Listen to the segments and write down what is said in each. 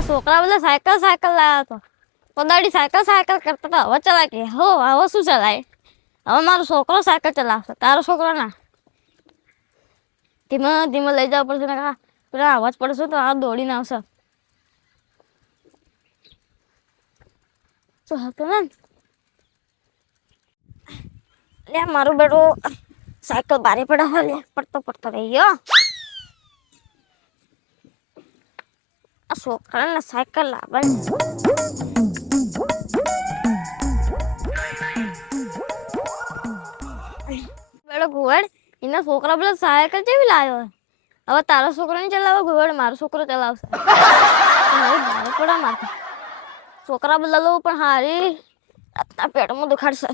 આ છોકરા બધા સાયકલ લાવ્યા તો પદાડી સાયકલ કરતા હતા. હવે ચલાય કે હવે શું ચલાય? હવે મારો છોકરો સાયકલ ચલાવશે, તારો છોકરો ના. ધીમે ધીમે લઈ જવા પડશે ને પેલા અવાજ પડશે તો આ દોડીને આવશે. શું હતું ને લે મારું બેટું સાયકલ બારે પડ્યા લે પડતો રહી ગયો. આ છોકરાને સાયકલ લાવવાની બેડો ઘોડ એના છોકરા પેલા સાયકલ કેવી લાવ્યો. હવે તારો છોકરો નહીં ચલાવે ઘોડ, મારો છોકરો ચલાવશે. બારે પડ્યા મારે છોકરા બદલાવું પણ હારી રાતના પેટમાં દુખાડશે.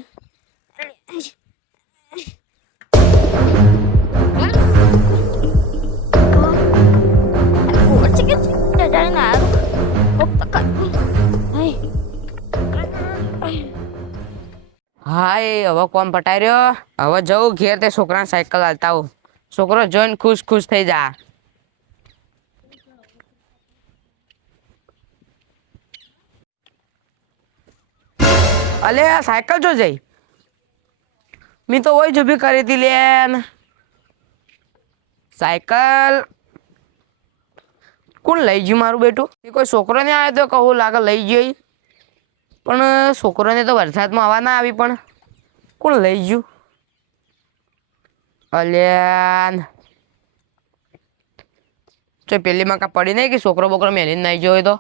હાય હવે કોમ પટાઈ રહ્યો. હવે જવું ઘેર તે છોકરાને સાયકલ હાલતા આવું. છોકરો જોઈને ખુશ થઈ જા. અલે આ સાયકલ જો જઈ મેં તો ઓય જ ઊભી કરી હતી લેન. સાયકલ કોણ લઈ ગયું મારું બેટું? એ કોઈ છોકરો ને આવ્યો તો કહું લાગે લઈ ગયો. પણ છોકરોને તો વરસાદમાં આવવા ના આવી, પણ કોણ લઈ ગયું? અલ્યા તો પેલી માં કા પડી નહીં કે છોકરો બોકરો મેલીને નાઈ ગયો હોય તો?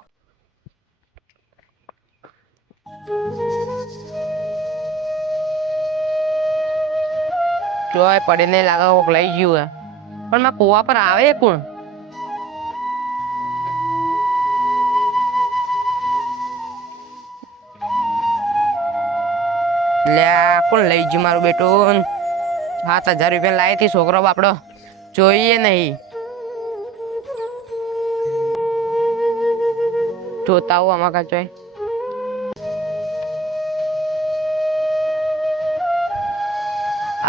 ચોય પડી નહીં લાગે કોક લઈ ગયું હે. પણ માં કુવા પર આવે કોણ? લ્યા કોણ લઈ ગયું મારું બેટું? 7,000 રૂપિયા લાવી હતી છોકરો બાપડો જોઈએ નહીં. જોતા આવું આમાં કા ચોય.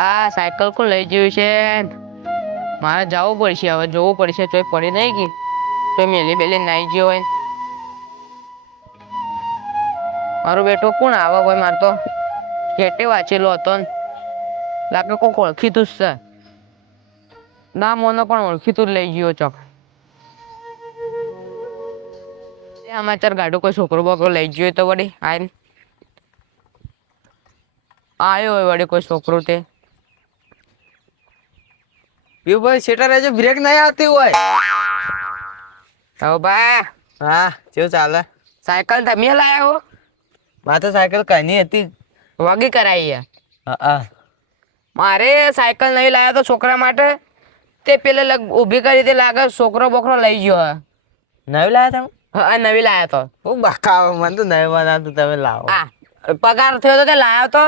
આ સાયકલ કોણ લઈ ગયું છે? મારે જવું પડશે, હવે જોવું પડશે. ચોય પડી નહીં કે ચોય મેલી બેલી નાઈ ગયો હોય. મારું બેટો કોણ આવે હોય? મારે તો કેટે વાંચેલો હતો લાગે કોક ઓળખીતું જ છે. ના મોનો પણ ઓળખીતું જ લઈ ગયો ચોક. સમાચાર ગાડું કોઈ છોકરો બોકરો લઈ ગયો તો વળી આઈને આવ્યો હોય વળી કોઈ છોકરો તે. યુ ભાઈ સેટર રહેજો, બ્રેક નહીં આવતી હોય. હવે ભાઈ હા કેવું ચાલે? સાયકલ તમે લાયા હો? મારે તો સાયકલ કઈ હતી વાગી કરાવી. હા મારે સાયકલ નહીં લાયા તો છોકરા માટે તે પેલે ઊભી કરી તે લાગે છોકરો બોકરો લઈ ગયો. નવી લાયા તમે? હા નવી લાયા તો. હું બાકા મને તો નવી બનાવતું તમે લાવો. આ પગાર થયો તો તે લાયો તો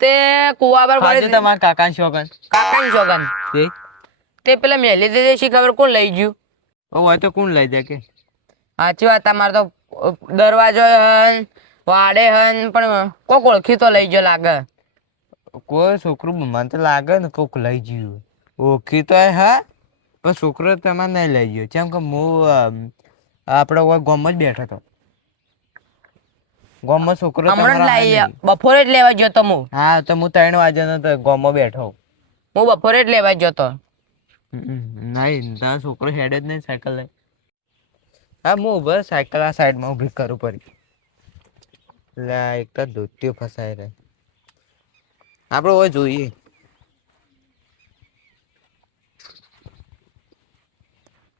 તે કુવા પર પડી. તમારા કાકા શોગન કાકાની સોગન તે પેલા મેલી દે શી ખબર કોણ લઈ ગયું. હોય તો કોણ લઈ જાય કે? સાચી વાત. તમારે તો દરવાજો હન વાડે હન પણ કોક ઓળખી તો લઈ ગયો લાગે. કોઈ છોકરું મને તો લાગે ને કોક લઈ ગયું. ઓળખી તો હા પણ છોકરો તમારે નહીં લઈ ગયો. કેમ કે હું આપણે ગામમાં જ બેઠો હતો. ગામમાં છોકરો હમણાં જ લાવી બપોરે જ લેવા ગયો તો હું. હા તો હું 3 વાગ્યાનો તો ગામમાં બેઠો. હું બપોરે જ લેવા ગયો તો. નહીં તારો છોકરો હેડ જ નહીં સાયકલ લઈ. હા હું ઉભો સાયકલ આ સાઈડમાં ઊભી કરું પડી. એટલે એક તો ધોતીઓ ફસાઈ રહે. આપણે હવે જોઈએ.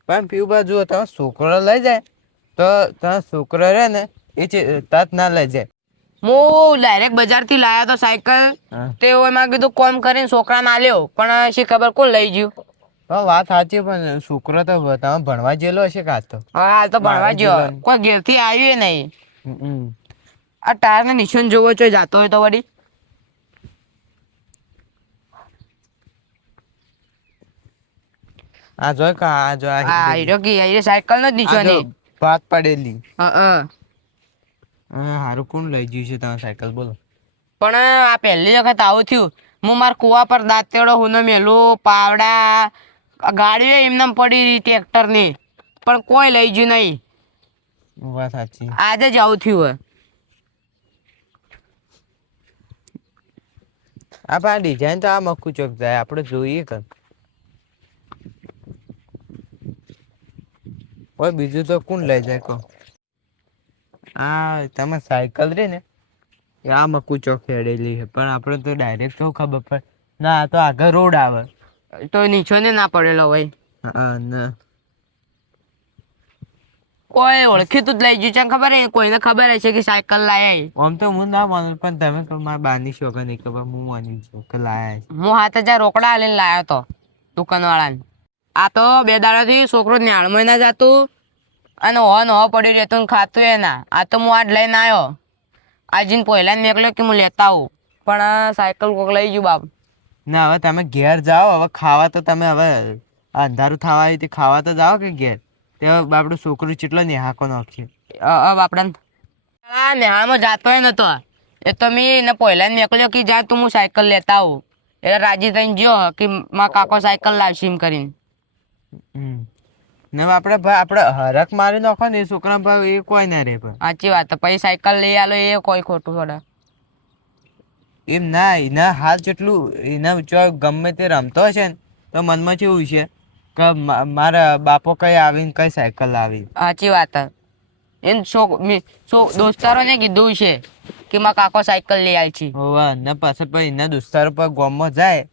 પણ પીવું બાજુ તમે છોકરો લઈ જાય તો તમારો છોકરો રહે ને એ તત ના લઈ જાય. હું ડાયરેક્ટ બજારથી લાવ્યો તો સાયકલ. તે એમાં કીધું કોમ કરીને છોકરાને આલ્યો પણ શી ખબર કોણ લઈ ગયું. વાત સાચી પણ છોકરો તો તમે ભણવા જેલો હશે કાં તો? હા હાલ તો ભણવા ગયો. કોઈ ઘેરથી આવ્યું નહીં. આ ટાયરને નિશાન જોવો છો જાતો હોય તો વળી. આ જોય કા આ જો હા હીરો કી હીરો સાયકલ નો જ નિશાન છે. ભાત પડેલી. હા હારું કોણ લઈ ગયું છે તમારી સાયકલ બોલો? પણ આ પહેલી વખત આવું થયું. હું મારા કુવા પર દાંતેડો હુનો મેલું પાવડા ગાડીઓ એમને પડી ટ્રેક્ટરની પણ કોઈ લઈ ગયું નહીં. વાત સાચી. આજે જ આવું થયું હોય. આ ડિઝાઇન તો આ મક્કુ ચોક જાય આપણે જોઈએ કર. ઓય બીજું તો કોણ લઈ જાય કહો. આ તમે સાયકલ રે ને એ આ મક્કુ ચોક હેડેલી છે પણ આપણે તો ડાયરેક્ટ તો ખબર પડે ના આ તો આગળ રોડ આવે. તો નીચો ને ના પડેલો હોય. હા ના કોઈ ઓળખીતું જ લઈ ગયું છે ખબર હે કોઈને ખબર હશે કે સાયકલ લાયા. આમ તો હું ના માનું પણ તમે કહો મારા બાની શોખ નહીં ખબર હું માની છું કે લાયા છે. હું 7,000 રોકડા આલીને લાયો તો દુકાનવાળાને. આ તો 2 દાડાથી છોકરો ન્યાળમાં ના જાતું અને હો પડી રહેતો ને ખાતું એના. આ તો હું આજ લઈને આવ્યો. આજીને પહેલા નીકળ્યો કે હું લેતા આવું પણ આ સાયકલ કોક લઈ ગયું બાપ. ના હવે તમે ઘેર જાઓ હવે ખાવા તો તમે હવે અંધારું થવા આવી ખાવા તો જાઓ કે ઘેર તે આપણું છોકરું કેટલો નેહાકો નાખ્યું. બાપડા આ નેહાળમાં જાતો નતો એ તો મેં એને પહેલા નીકળ્યો કે જા તું હું સાયકલ લેતા આવું. એટલે રાજી થઈને ગયો કે મારા કાકો સાયકલ લાવશે એમ કરીને. ને આપણે હરખ મારી નાખો ને એ છોકરા પર એ કોઈ ના રે પણ. સાચી વાત પછી સાયકલ લઈ આલો એ કોઈ ખોટું થોડા. એમ ના એના હાલ જેટલું એના જો ગમે તે રમતો હશે ને તો મનમાં કેવું છે કે મારા બાપો કઈ આવીને કઈ સાયકલ લાવી. સાચી વાત એમ દોસ્તારો ને કીધું છે કે મારા કાકો સાયકલ લઈ આલ છે. હોવા ને પાછળ પછી એના દોસ્તારો પર ગામમાં જાય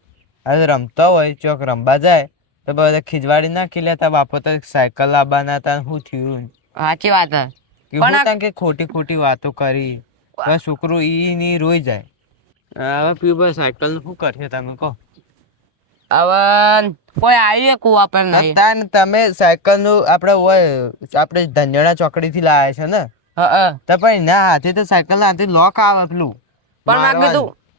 હવે રમતા હોય ચોક રમવા જાય તો બધા ખીજવાડી નાખી લેતા બાપો તો સાયકલ લાવવાના હતા શું થયું. સાચી વાત પણ કે ખોટી ખોટી વાતો કરી છોકરું ઈ ની રોઈ જાય. હવે પીવું સાયકલ નું શું કરશે તમે કહો. હવે કોઈ આવ્યું કુવા પર નહીં. તમે સાયકલ નું આપણે ધંજણા ચોકડી થી લાયા છે ને તો પણ ના હાથે તો સાયકલ ના હાથે લોક આવે પેલું. પણ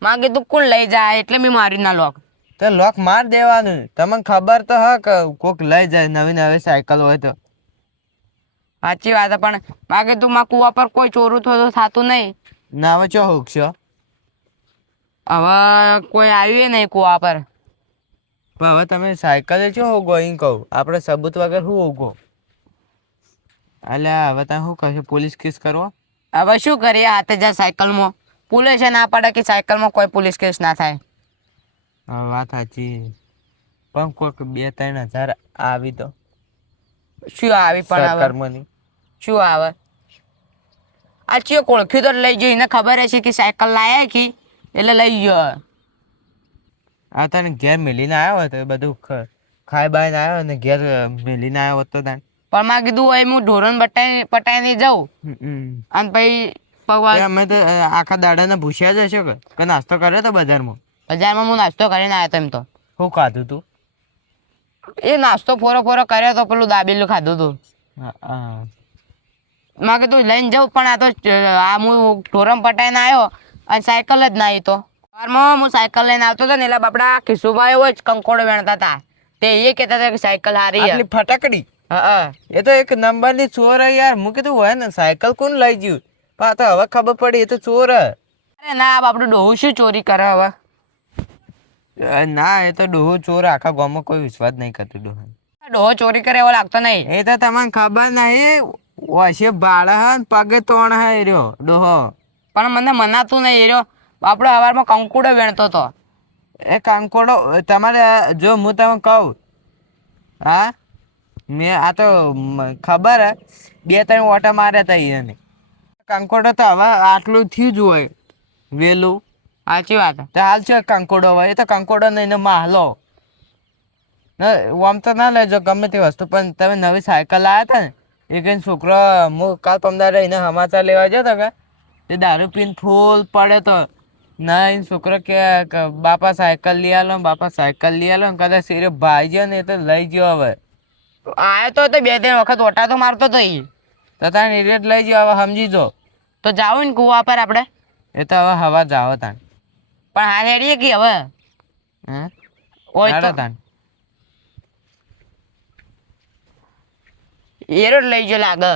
માં કીધું કોણ લઈ જાય એટલે મેં મારી ના લોક. તો લોક માર દેવાનું. તમને ખબર તો હ કે કોક લઈ જાય નવી નવી સાયકલ હોય તો. સાચી વાત પણ માં કીધું માં કુવા પર કોઈ ચોરું થતું નહીં. ના હવે ચો હોકશો. હવે કોઈ આવ્યું નહીં કુવા પર. પણ હવે તમે સાયકલ ચો હોગો એમ કહું આપણે સબૂત વગર શું હોગો. અલ્યા હવે તમે શું કરશો પોલીસ કેસ કરવો. હવે શું કરીએ હાથે જા સાયકલમાં પોલીસ ના પડે કે સાયકલમાં કોઈ પોલીસ કેસ ના થાય. હા વાત સાચી પણ કોઈક 2-3 હજાર આવી તો શું આવી પણ સરકારમાં શું આવે આ ચિયો કોળખ્યું તો લઈ ગયો એને ખબર હશે કે સાયકલ લાયા કે એટલે લઈ ગયો. આ તને ઘેર મિલીને આવ્યો હોય તો બધું ખાઈ બાઈને આવ્યો ને ઘેર મિલીને આવ્યો હતો તને. પણ માં કીધું હોય હું ઢોરણ પટાઈ નહીં જાઉં અને પછી અમે તો આખા દાડાને ભૂસ્યા જ હશો કે નાસ્તો કર્યો તો બજારમાં. બજારમાં હું નાસ્તો કરીને આવ્યો તો એમ તો. શું ખાધું તું. એ નાસ્તો ફોરો કર્યો તો પેલું દાબેલું ખાધું તું. માં કીધું લઈને જાઉં પણ આ તો હું ઢોરણ પટાઈને આવ્યો અને સાયકલ જ ના આવી તો. સવારમાં હું સાયકલ લઈને આવતો હતો ને એટલે બાપડા કિશુભાઈ હોય જ કંકોડો વેણતા હતા તે એ કહેતા હતા કે સાયકલ હારી આટલી ફટાકડી. હા એ તો એક નંબરની ચોર હે યાર. હું કીધું હોય ને સાયકલ કોણ લઈ ગયું પણ તો હવે ખબર પડી એ તો ચોર હે. અરે ના બાપડું ડોહું શું ચોરી કરે હવે. ના એ તો ડોહો ચોર આખા ગામમાં કોઈ વિશ્વાસ નહીં કરતું ડોહો. ડોહો ચોરી કરે એવો લાગતો નહીં. એ તો તમને ખબર નહીં વસે બાળ હે પગે તોણ હે એ રહ્યો ડોહો. પણ મને મનાતું નહીં એ રહ્યો બાપડો સવારમાં કંકુડો વેણતો હતો. એ કંકોડો તમારે જો હું તમે કહું હા મેં આ તો ખબર હે 2-3 ઓટા માર્યા હતા એને. કંકોડો તો હવે આટલું થયું જ હોય વેલું. સાચી વાત તો હાલ છે કંકોડો હોય એ તો કંકોડો નહીં માહલો આમ તો ના લેજો ગમે તે વસ્તુ પણ તમે નવી સાયકલ લાવ્યા હતા ને એ કઈ છોકરો હું કાલ પમદારે એને સમાચાર લેવા જતો કે એ દારૂ પીને ફૂલ પડે તો ના એ છોકરો કે બાપા સાયકલ લઈ આલો બાપા સાયકલ લઈ આલો ને કદાચ એ ભાઈ ગયો ને એ તો લઈ ગયો. હવે આવ્યો તો 2-3 વખત ઓટા તો મારતો હતો એ તો તારે નિર્યત લઈ ગયો હવે સમજી જો. તો જાવ ને કુવા પર આપણે. એ તો હવે હવા જાઓ તાન. પણ હાલ હેડીએ કે હવે હોય તો તાન એરો લઈ ગયો લાગે.